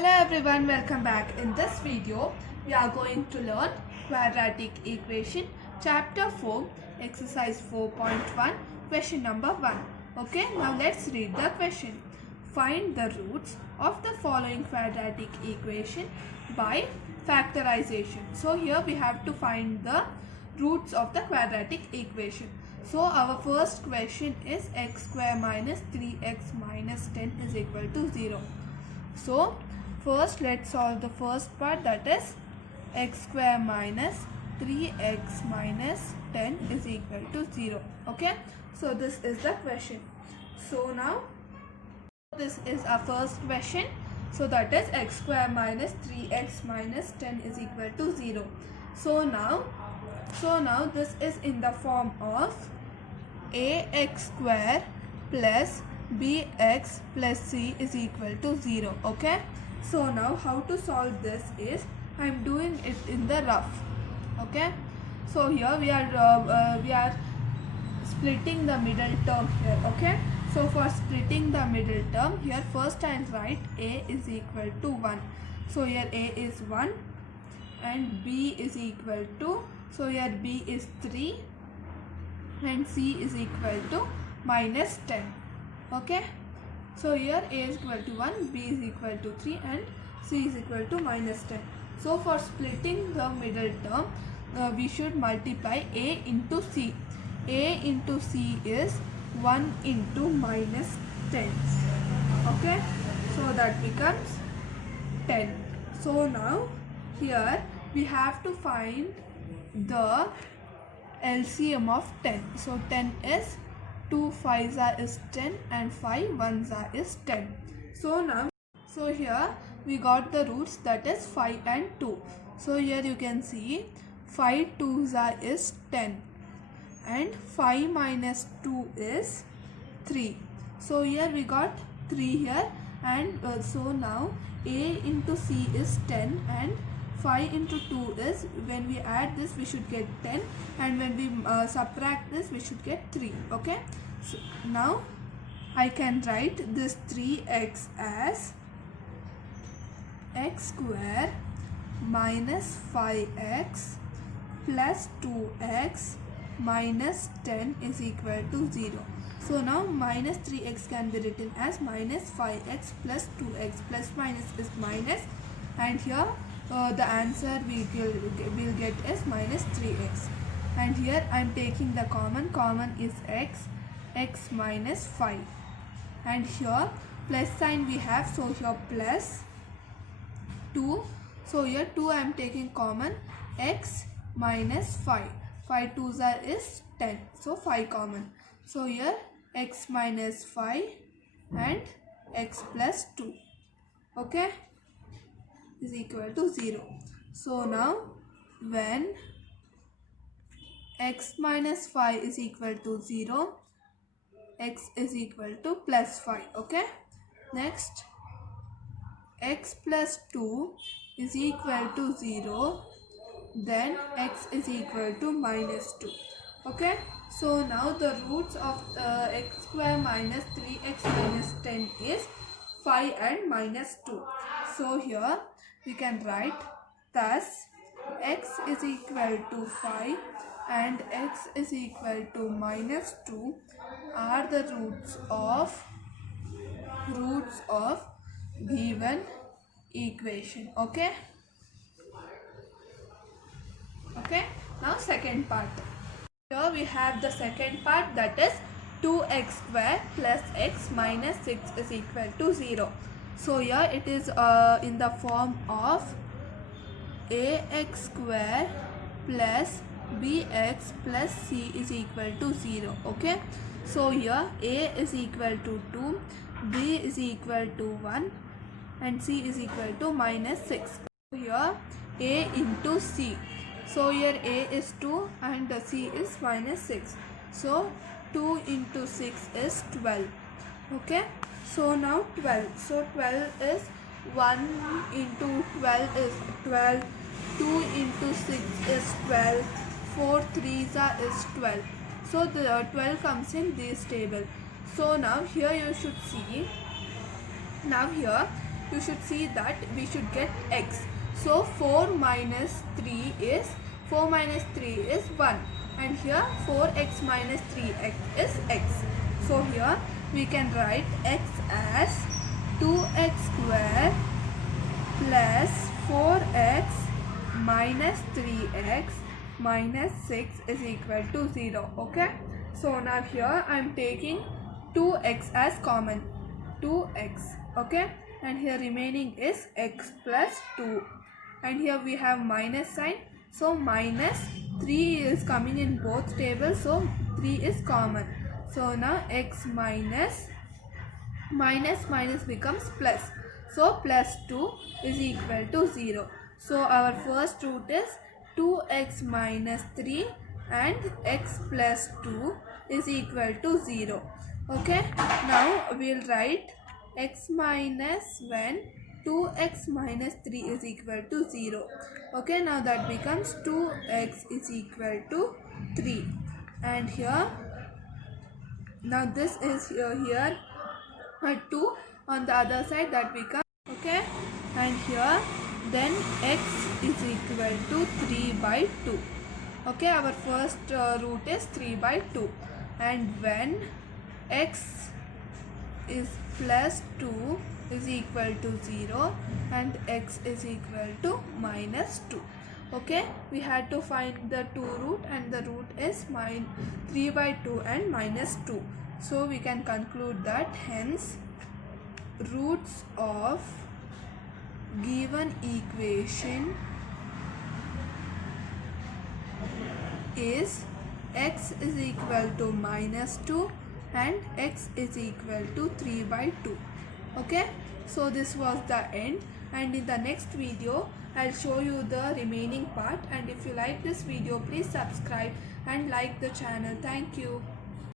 Hello everyone, welcome back. In this video, we are going to learn quadratic equation chapter 4, exercise 4.1, question number 1. Okay, now let's read the question. Find the roots of the following quadratic equation by factorization. So here we have to find the roots of the quadratic equation. So our first question is x square minus 3x minus 10 is equal to 0. So first let's solve the first part, that is x square minus 3x minus 10 is equal to 0. Okay, so this is the question. So now this is our first question. So that is x square minus 3x minus 10 is equal to 0. So now this is in the form of ax square plus bx plus c is equal to 0. Okay, so now how to solve this is I am doing it in the rough. Okay, so here we are splitting the middle term here. Okay, so for splitting the middle term here, first I will write a is equal to 1. So here a is 1 and b is equal to, so here b is 3 and c is equal to minus 10. Okay, so here a is equal to 1, b is equal to 3 and c is equal to minus 10. So for splitting the middle term, we should multiply a into c. A into c is 1 into minus 10. Okay, so that becomes 10. So now here we have to find the LCM of 10. So 10 is 2 5s is 10 and 5 1s is 10. So here we got the roots, that is 5 and 2. So here you can see 5 2s is 10 and 5 minus 2 is 3. So here we got 3 here, and so now a into c is 10 and 5 into 2 is, when we add this we should get 10, and when we subtract this we should get 3. Okay, so now I can write this 3x as x square minus 5x plus 2x minus 10 is equal to 0. So now minus 3x can be written as minus 5x plus 2x, plus minus is minus, and here the answer we will get is minus 3x, and here I am taking the common is x minus 5, and here plus sign we have, so here plus 2, so here 2 I am taking common, x minus 5, 5 2s is 10, so 5 common, so here x minus 5 and x plus 2, okay, is equal to 0. So now when x minus 5 is equal to 0, x is equal to plus 5. Okay, next x plus 2 is equal to 0, then x is equal to minus 2. Okay, so now the roots of x square minus 3x minus 10 is 5 and minus 2. So here we can write, thus x is equal to 5 and x is equal to minus 2 are the roots of given equation. Okay, now second part. Here we have the second part, that is 2x square plus x minus 6 is equal to 0. So here it is in the form of ax square plus bx plus c is equal to 0. Okay, so here a is equal to 2, b is equal to 1 and c is equal to minus 6. So here a into c, so here a is 2 and c is minus 6, so 2 into 6 is 12. Okay, so now 12, so 12 is 1 into 12 is 12, 2 into 6 is 12, 4 3s is 12. So the 12 comes in this table. So now here you should see, now here you should see that we should get x. So 4 minus 3 is 1, and here 4x minus 3x is x. So here we can write x as 2x square plus 4x minus 3x minus 6 is equal to 0. Okay, so now here I am taking 2x as common, 2x. Okay, and here remaining is x plus 2, and here we have minus sign, so minus 3 is coming in both tables, so 3 is common. So now x minus becomes plus, so plus 2 is equal to 0. So our first root is 2x minus 3 and x plus 2 is equal to 0. Okay, now we'll write x minus when 2x minus 3 is equal to 0. Okay, now that becomes 2x is equal to 3, and here now this is here 2 on the other side, that becomes okay, and here then x is equal to 3 by 2. Okay, our first root is 3 by 2, and when x is plus 2 is equal to 0 and x is equal to minus 2. Okay, we had to find the 2 root, and the root is 3 by 2 and minus 2. So we can conclude that hence roots of given equation is x is equal to minus 2 and x is equal to 3 by 2. Okay, so this was the end, and in the next video I'll show you the remaining part. And if you like this video, please subscribe and like the channel. Thank you.